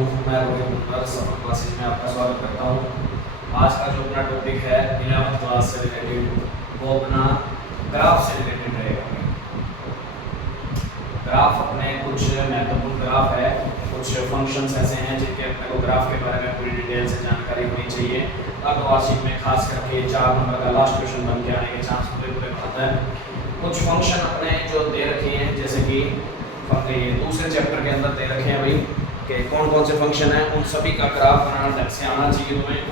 हूँ। मैं रोहित सफर क्लासेज में आपका स्वागत करता हूँ। आज का जो अपना टॉपिक है 11th क्लास से रिलेटेड, वो अपना ग्राफ से रिलेटेड रहेगा। ग्राफ अपने कुछ महत्वपूर्ण ग्राफ है, कुछ फंक्शंस ऐसे हैं जिनके अपने को ग्राफ के बारे में पूरी डिटेल से जानकारी होनी चाहिए। अब वार्षिक में खास करके 4 नंबर का लास्ट क्वेश्चन बन के आने के चांस पूरे बनता है। कुछ फंक्शन अपने जो दे रखे हैं, जैसे कि ये दूसरे चैप्टर के अंदर दे रखे हैं भाई कि कौन कौन से फंक्शन हैं, उन सभी का ग्राफ बनाना ढंग से आना चाहिए तुम्हें।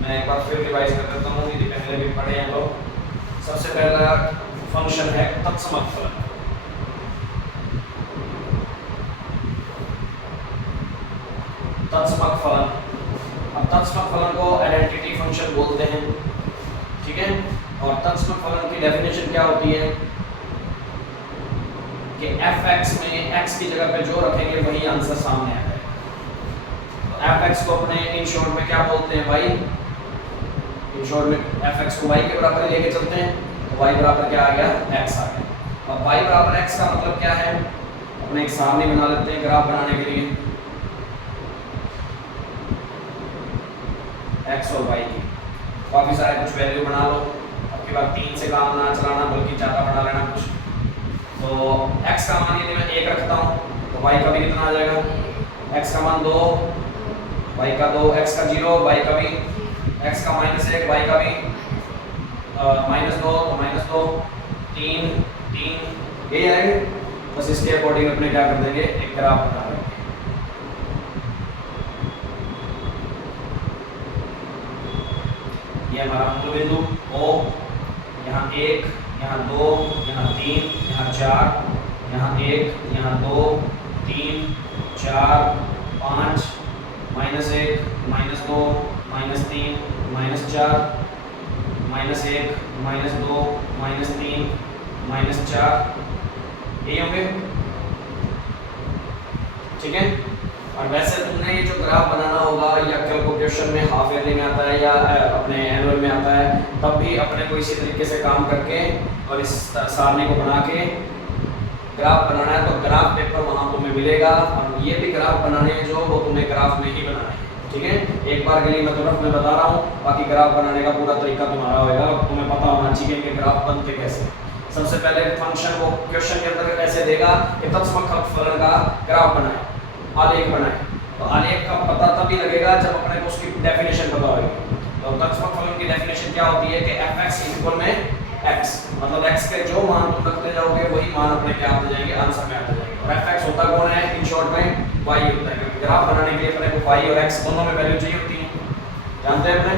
मैं एक बार फिर रिवाइज कर देता हूँ, यदि पहले भी पढ़े हैं तो। सबसे पहला फंक्शन है तत्समक फलन। तत्समक फलन, अब तत्समक फलन को आइडेंटिटी फंक्शन बोलते हैं, ठीक है। और तत्समक फलन की डेफिनेशन क्या होती है कि fx में x की जगह पे जो रखेंगे वही आंसर सामने आ जाएगा। तो fx को अपने इन शॉर्ट में क्या बोलते हैं भाई, इन शॉर्ट में fx को y के बराबर लेके चलते हैं, तो y बराबर क्या आ गया, x आ गया। अब y बराबर x का मतलब क्या है, अपने एक सारणी बना लेते हैं ग्राफ बनाने के लिए x और y की। काफी सारे कुछ वैल्यू बना लो, अब के बाद 3 से काम ना चलाना बल्कि ज्यादा बना लेना कुछ। तो x का मान यदि मैं 1 रखता हूँ तो y का भी कितना आ जाएगा, x का मान 2, y का 2, x का 0, y का भी, x का -1, y का भी -2, तो -2, 3, 3 ये आएंगे। बस इसके अकॉर्डिंग अपने क्या कर देंगे, एक ग्राफ बना लेंगे। ये हमारा मूल बिंदु O, यहाँ 1, यहाँ 2, यहाँ 3, यहाँ 4, यहाँ 1, यहाँ 2, 3, 4, 5, -1, -2, -3, -4, -1, -2, -3, -4, यही होंगे, ठीक है। और वैसे तुमने ये जो ग्राफ बनाना होगा या कैलकुलेशन में हाफ ईयरली में आता है या अपने एनुअल में आता है, तब भी अपने को इसी तरीके से काम करके और इस सारणी को बना के ग्राफ बनाना है। तो ग्राफ पेपर वहाँ तुम्हें मिलेगा, और ये भी ग्राफ बनाने हैं जो वो तुम्हें ग्राफ में ही बनाना है, ठीक है। एक बार के लिए मैं तुरंत में बता रहा हूँ, बाकी ग्राफ बनाने का पूरा तरीका तुम्हारा होगा, तुम्हें पता होना चाहिए कि ग्राफ बनते कैसे। सबसे पहले फंक्शन को क्वेश्चन के अंदर ऐसे देगा कि तत्समक फलन का ग्राफ बनाए, आलेख बनाए। तो आलेख का पता तभी लगेगा जब अपने को उसकी डेफिनेशन पता होगी। तो तत्समक फलन की डेफिनेशन क्या होती है कि fx इक्वल में x, मतलब x के जो मान तुम रखते जाओगे वही मान अपने क्या आते जाएंगे, आंसर में आते जाएंगे। और fx होता कौन है, इन शॉर्ट में y होता है, क्योंकि ग्राफ बनाने के लिए अपने को y और x दोनों में वैल्यू चाहिए होती है, जानते हैं अपने,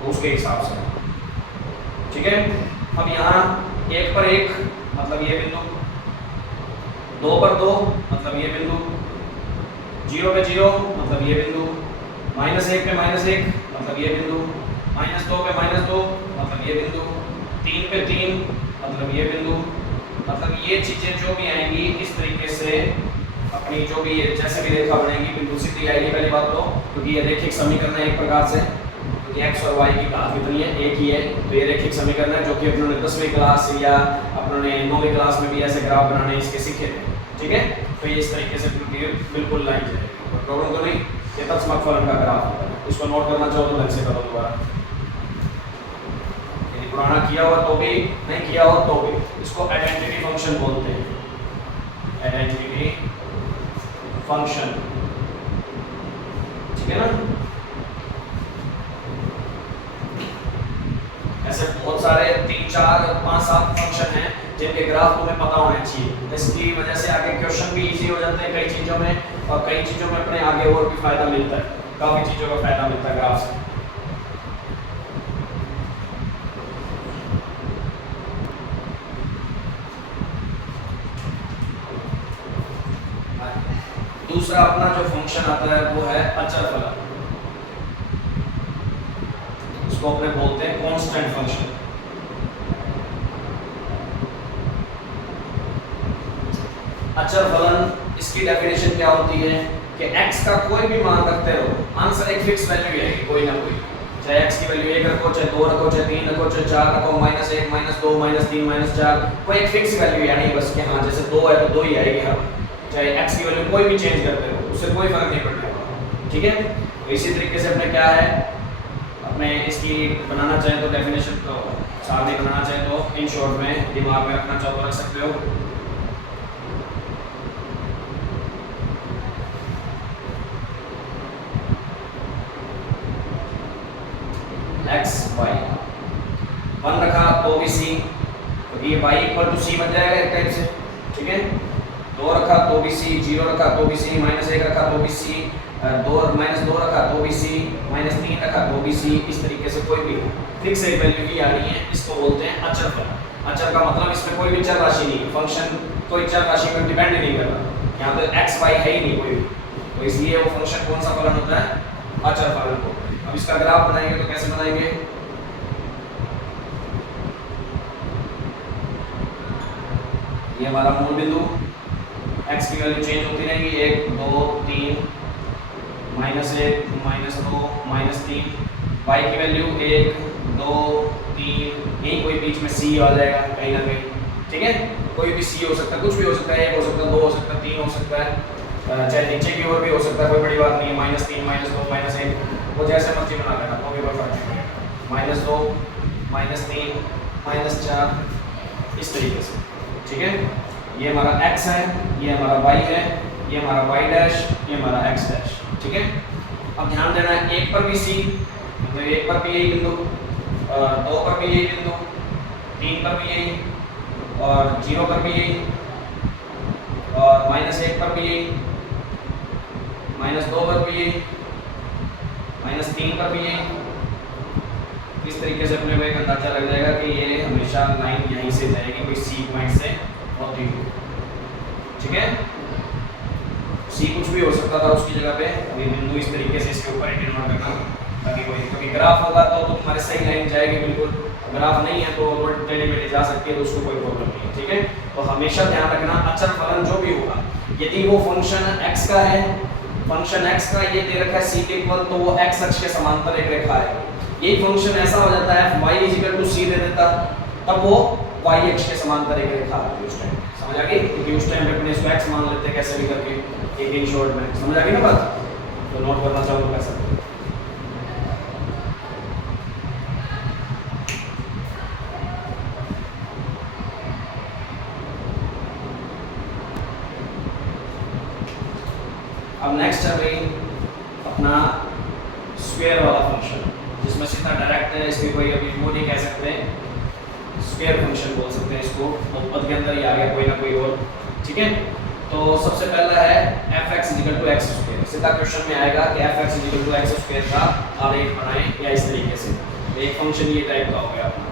तो उसके हिसाब से, ठीक है। अब यहाँ 1 पर 1 मतलब ये बिंदु, 2 पर 2 मतलब ये बिंदु, 0 पे 0 मतलब ये बिंदु, -1 पे -1 मतलब ये बिंदु, -2 पे -2 मतलब ये बिंदु, 3 पे 3 मतलब ये बिंदु। मतलब ये चीजें जो भी आएंगी इस तरीके से अपनी जो भी ये जैसे भी रेखा बनेगी बिंदु सीधी आएगी। पहली बात तो क्योंकि ये रैखिक समीकरण है एक प्रकार से, क्योंकि x और y की घात कितनी है, एक ही है, तो ये रैखिक समीकरण है जो कि अपने 10वीं क्लास या अपने 9वीं क्लास में भी ऐसे ग्राफ बनाने इसके सीखे थे, ठीक है। तो ये इस तरीके से बिल्कुल लाइन जाएगी, प्रॉब्लम तो नहीं। ये तत्समक फलन का ग्राफ होता है, इसको नोट करना चाहो तो ढंग से करो दोबारा, यदि पुराना किया हुआ तो भी, नहीं किया हो तो भी। इसको आइडेंटिटी फंक्शन बोलते हैं, आइडेंटिटी फंक्शन, ठीक है ना। ऐसे बहुत सारे 3, 4, 5, 7 फंक्शन हैं जिनके ग्राफ तुम्हें पता होने चाहिए। इसकी वजह से आगे क्वेश्चन भी इजी हो जाते हैं कई चीज़ों में, और कई चीज़ों में अपने आगे और भी फायदा मिलता है, काफ़ी चीज़ों का फायदा मिलता है ग्राफ से। दूसरा अपना जो फंक्शन आता है वो है अचर फलन, इसको अपने बोलते हैं कांस्टेंट फंक्शन। अचर फलन, इसकी डेफिनेशन क्या होती है कि x का कोई भी मान रखते रहो, आंसर एक फिक्स वैल्यू आएगी कोई ना कोई, चाहे x की वैल्यू 1 रखो, चाहे 2 रखो, चाहे 3 रखो, चाहे 4 रखो, -1, -2, -3, -4, कोई एक फिक्स वैल्यू यानी बस कि हाँ जैसे 2 है तो 2 ही आएगी हर, चाहे x की वैल्यू कोई भी चेंज करते हो उससे कोई फर्क नहीं पड़ने वाला, ठीक है। तो इसी तरीके से अपने क्या है, अपने इसकी बनाना चाहे तो डेफिनेशन तो सारणी बनाना चाहे तो इन शॉर्ट में दिमाग में रखना चाहो तो रख सकते हो। x y 1 रखा तो भी c, तो ये y इक्वल टू c बन जाएगा एक टाइप से, ठीक है। 2 रखा तो भी c, 0 रखा तो भी c, -1 रखा तो भी c, 2 रखा तो भी c, -3 रखा तो भी c। इस तरीके से कोई भी फिक्स एक वैल्यू की आ रही है, इसको बोलते हैं अचर फलन। अचर का मतलब इसमें कोई भी चर राशि नहीं है, फंक्शन कोई चर राशि पर डिपेंड ही नहीं कर रहा, यहाँ पे x y है ही नहीं कोई भी, तो इसलिए वो फंक्शन कौन सा फलन होता है, अचर फलन को। अब इसका ग्राफ बनाएंगे तो कैसे बनाएंगे, ये हमारा मूल बिंदु, x की वैल्यू चेंज होती रहेगी 1 2 3 -1 -2 -3, y की वैल्यू 1 2 3, यही कोई बीच में c आ जाएगा कहीं ना कहीं, ठीक है। कोई भी c हो सकता है, कुछ भी हो सकता है, 1 हो सकता है, 2 हो सकता है, 3 हो सकता है, चाहे नीचे की ओर भी हो सकता है, कोई बड़ी बात नहीं है, -3 -2 -1 वो जैसे मर्जी बना लेना, तो भी कोई फर्क नहीं पड़ेगा, -2 -3 -4 इस तरीके से, ठीक है। ये हमारा x है, ये हमारा y है, ये हमारा y डैश, ये हमारा x डैश, ठीक है। अब ध्यान देना है 1 पर भी c, मतलब 1 पर भी यही बिंदु, 2 पर भी यही बिंदु, 3 पर भी यही, और 0 पर भी यही, और -1 पर भी यही, -2 पर भी यही, -3 पर भी यही। इस तरीके से अपने को एक अंदाजा लग जाएगा कि ये हमेशा लाइन यहीं से जाएगी, कोई सी पॉइंट से होती हुई, ठीक है। सी कुछ भी हो सकता था उसकी जगह पे, अभी बिंदु इस तरीके से इसके ऊपर डिनोट करना, ताकि कोई कभी ग्राफ होगा तो तुम्हारे सही लाइन जाएगी बिल्कुल, ग्राफ नहीं है तो टेढ़ी मेढ़ी जा सकती है, तो उसको कोई प्रॉब्लम नहीं है, ठीक है। तो हमेशा ध्यान रखना अचर फलन जो भी होगा, यदि वो फंक्शन x का है, फंक्शन x का ये दे रखा है c के इक्वल, तो वो x अक्ष के समांतर एक रेखा है। यही फंक्शन ऐसा हो जाता है y c दे देता, तब वो y अक्ष के समांतर एक रेखा आती है उस टाइम, समझ आ गई, क्योंकि उस टाइम पे अपने इसको x मान लेते हैं कैसे भी करके, एक इन शॉर्ट में समझ आ गई ना बात, तो नोट करना चाहो तो कर सकते हो। अब नेक्स्ट है भाई अपना स्क्वायर वाला फंक्शन, जिसमें सीधा डायरेक्ट है, इसके कोई अभी वो नहीं कह सकते, स्क्वायर फंक्शन बोल सकते हैं इसको, तो पद के अंदर ही आ गया कोई ना कोई और, ठीक है। तो सबसे पहला है f(x = x²), सीधा क्वेश्चन में आएगा कि f(x = x² का आरेख बनाएं या इस तरीके से, तो एक फंक्शन ये टाइप का हो गया अपना।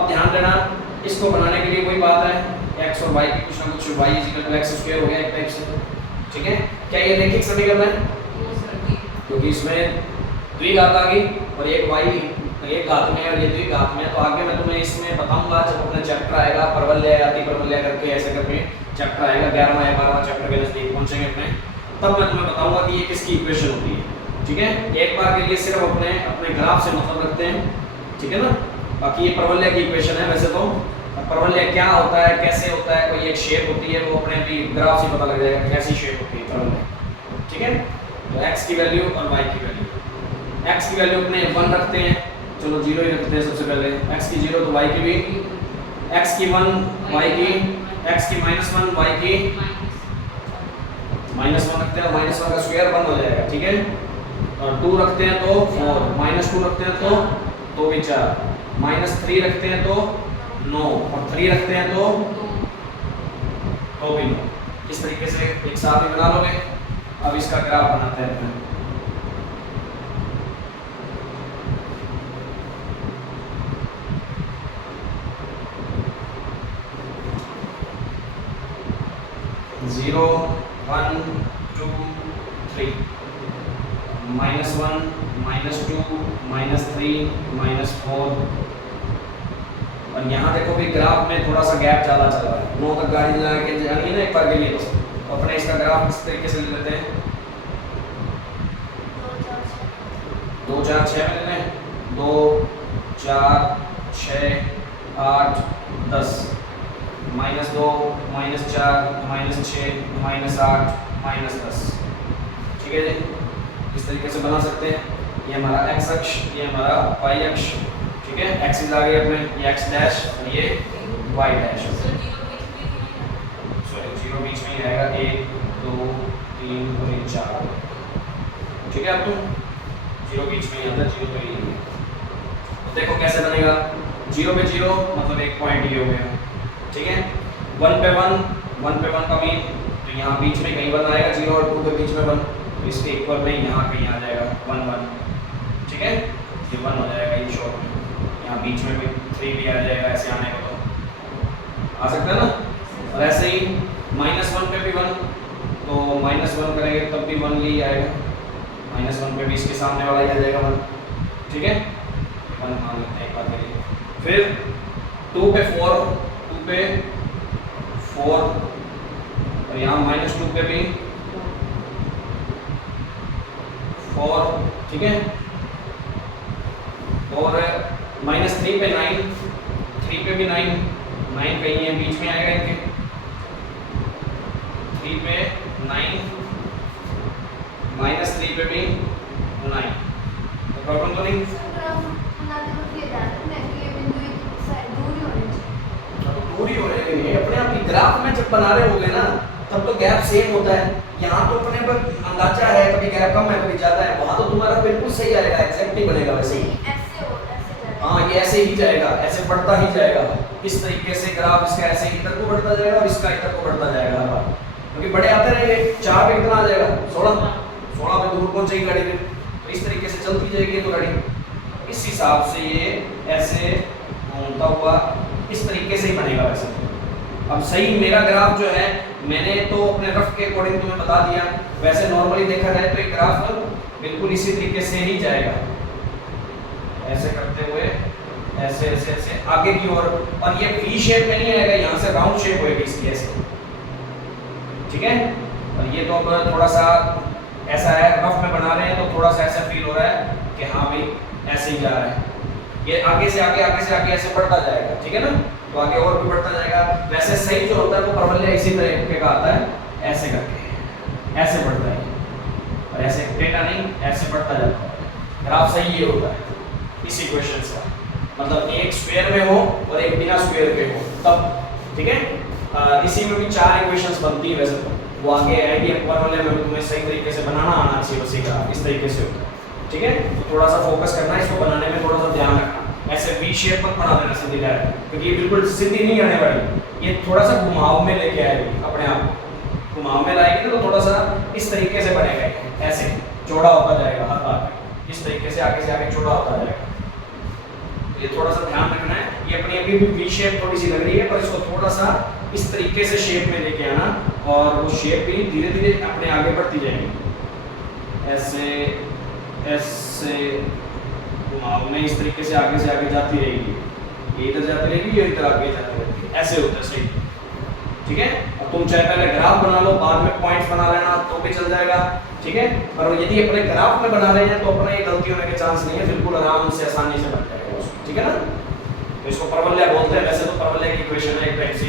अब ध्यान देना, इसको बनाने के लिए कोई बात है, x और y की कुछ ना कुछ, y = x² हो गया एक टाइप से, ठीक है। क्या ये रैखिक समीकरण है, क्योंकि इसमें द्विघात आ गई और एक y एक घात में और ये द्विघात में, तो आगे मैं तुम्हें इसमें बताऊंगा जब अपना चैप्टर आएगा, परवलय अति परवलय करके ऐसे करके चैप्टर आएगा, 11वां या 12वां चैप्टर के नजदीक पहुंचेंगे अपने, तब मैं तुम्हें बताऊंगा कि ये किसकी इक्वेशन होती है, ठीक है। एक बार के लिए सिर्फ अपने ग्राफ से मतलब रखते हैं, ठीक है ना। बाकी ये परवलय की इक्वेशन है, वैसे तो परवलय क्या होता है, कैसे होता है, कोई एक शेप होती है, वो अपने भी ग्राफ से पता लग जाएगा कैसी शेप होती है परवलय, ठीक है। तो x की वैल्यू और y की वैल्यू, x की वैल्यू अपने 1 रखते हैं, चलो 0 ही रखते हैं सबसे पहले, x की 0 तो y की भी, x की 1 y की, x की -1 y की -1 रखते हैं, और -1 का स्क्वायर 1 हो जाएगा, ठीक है। और 2 रखते हैं तो 4, -2 रखते हैं तो भी 4, -3 रखते हैं तो 9, और 3 रखते हैं तो भी 9। इस तरीके से एक साथ ही बना लोगे। अब इसका ग्राफ बनाते हैं अपने, जीरो 1 2 3, -1 -2 -3 -4, और यहाँ देखो भी ग्राफ में थोड़ा सा गैप ज़्यादा चल रहा है, 9 तक गाड़ी लगा के जानी है ना एक बार के लिए, तो अपने इसका ग्राफ इस तरीके से ले लेते हैं, 2 4 6 में लेना है, 2 4 6 8 10, -2, -4, -6, -8, -10। ठीक है जी, इस तरीके से बना सकते हैं। ये हमारा x अक्ष, ये हमारा y अक्ष। ठीक है, एक्सिस आ गए अपने, ये x डैश और ये y डैश। सॉरी, 0 बीच में ही आएगा, 1 2 3 और 4। ठीक है, अब तुम 0 बीच में ही आता है, 0 तो यही है। तो देखो कैसे बनेगा, 0 पे 0 मतलब एक पॉइंट ये हो गया। ठीक है, 1 पे 1 का मीन, तो यहाँ बीच में कहीं 1 आएगा, 0 और 2 के बीच में 1, तो इसके इक्वल में यहाँ कहीं आ जाएगा 1 1। ठीक है, ये 1 हो जाएगा इन शॉर्ट में। यहाँ बीच में भी 3 भी आ जाएगा, ऐसे आने को तो आ सकता है ना। और ऐसे ही -1 पे भी 1, तो -1 करेंगे तब भी 1 ही आएगा, -1 पे भी इसके सामने वाला ही आ जाएगा 1। ठीक है, 1 मान लेते हैं एक बार के लिए। फिर 2 पे 4 और यहाँ -2 पे भी 4। ठीक है, और -3 पे 9, 3 पे भी 9 कहीं है बीच में आएगा इनके, 3 पे 9, -3 पे भी 9। तो प्रॉब्लम तो नहीं, दूरी हो रही है अपने आप ही। ग्राफ में जब बना रहे होगे ना तब तो गैप सेम होता है। यहाँ तो अपने पर अंदाजा है, कभी गैप कम है कभी ज्यादा है, वहाँ तो तुम्हारा बिल्कुल सही आएगा, एग्जैक्ट ही बनेगा वैसे ही। हाँ, ये ऐसे ही जाएगा, ऐसे बढ़ता ही जाएगा। इस तरीके से ग्राफ इसका ऐसे इधर को बढ़ता जाएगा और इसका इधर को बढ़ता जाएगा हर बार, क्योंकि बड़े आते रहेंगे। 4 पे कितना आ जाएगा, 16 पे दूर पहुंचेगी गाड़ी में, तो इस तरीके से चलती जाएगी तो गाड़ी। इस हिसाब से ये ऐसे घूमता हुआ इस तरीके से ही बनेगा वैसे। अब सही मेरा ग्राफ जो है मैंने तो अपने रफ के अकॉर्डिंग तुम्हें बता दिया, वैसे नॉर्मली देखा जाए तो एक ग्राफ बिल्कुल इसी तरीके से ही जाएगा, ऐसे करते हुए ऐसे ऐसे ऐसे आगे की ओर। और ये वी शेप में नहीं आएगा, यहाँ से राउंड शेप होएगी इसकी ऐसे। ठीक है, और ये तो अब थोड़ा सा ऐसा है, रफ में बना रहे हैं तो थोड़ा सा ऐसा फील हो रहा है कि हाँ भाई ऐसे ही जा रहा है। ये आगे से आगे ऐसे बढ़ता जाएगा। ठीक है ना, तो आगे और भी बढ़ता जाएगा। वैसे सही जो होता है वो परवलय इसी तरीके का आता है, ऐसे करके ऐसे बढ़ता है, और ऐसे टेढ़ा नहीं, ऐसे बढ़ता जाता है। ग्राफ सही ये होता है इस इक्वेशन से, मतलब एक स्क्वायर में हो और एक बिना स्क्वायर के हो तब। ठीक है, इसी में भी 4 इक्वेशंस बनती है वैसे तो, वो आगे आइडिया परवलय में तुम्हें सही तरीके से बनाना आना चाहिए उसी का, इस तरीके से होता है। ठीक है, तो थोड़ा सा फोकस करना है इसको बनाने में, थोड़ा सा ध्यान रखना। ऐसे वी शेप मत बना देना सीधी डायरेक्ट, क्योंकि ये बिल्कुल सीधी नहीं आने वाली, ये थोड़ा सा घुमाव में लेके आएगी अपने आप। घुमाव में लाएगी तो थोड़ा सा इस तरीके से बनेगा, ऐसे चौड़ा होता जाएगा हर बार, इस तरीके से आगे चौड़ा होता जाएगा। ये थोड़ा सा ध्यान रखना है। ये अपनी अभी भी वी शेप थोड़ी सी लग रही है, पर इसको थोड़ा सा इस तरीके से शेप में लेके आना, और वो शेप भी धीरे धीरे अपने आगे बढ़ती जाएगी। ऐसे ऐसे घुमाव में इस तरीके से आगे जाती रहेगी, ये इधर जाती रहेगी, ये इधर आगे जाती रहेगी, ऐसे होता है सही। ठीक है, अब तुम चाहे पहले ग्राफ बना लो, बाद में पॉइंट्स बना लेना तो भी चल जाएगा। ठीक है, पर यदि अपने ग्राफ में बना रहे हैं तो अपने ये गलती होने के चांस नहीं है, बिल्कुल आराम से आसानी से बन जाएगा उसको। ठीक है ना, तो इसको परवलय बोलते हैं। वैसे तो परवलय की इक्वेशन है एक टाइप से,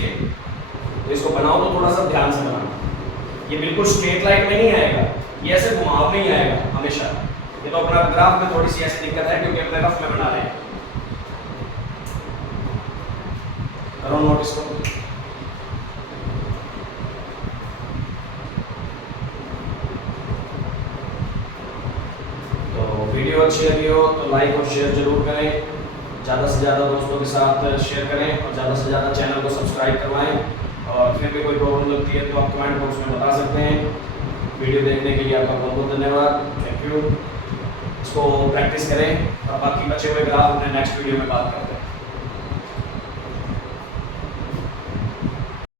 तो इसको बनाओ तो थोड़ा सा ध्यान से बनाना। ये बिल्कुल स्ट्रेट लाइन में नहीं आएगा, ये ऐसे घुमाव में ही आएगा हमेशा। ये तो अपना ग्राफ में थोड़ी सी ऐसी दिक्कत है क्योंकि अपने रफ में बना रहे हैं। करो नोटिस को। तो वीडियो अच्छी लगी हो तो लाइक और शेयर जरूर करें, ज़्यादा से ज़्यादा दोस्तों के साथ शेयर करें, और ज़्यादा से ज़्यादा चैनल को सब्सक्राइब करवाएं। और फिर भी कोई प्रॉब्लम लगती है तो आप कमेंट बॉक्स में बता सकते हैं। वीडियो देखने के लिए आपका बहुत बहुत धन्यवाद, थैंक यू। इसको प्रैक्टिस करें, और बाकी बचे हुए ग्राफ अपने नेक्स्ट वीडियो में बात करते हैं।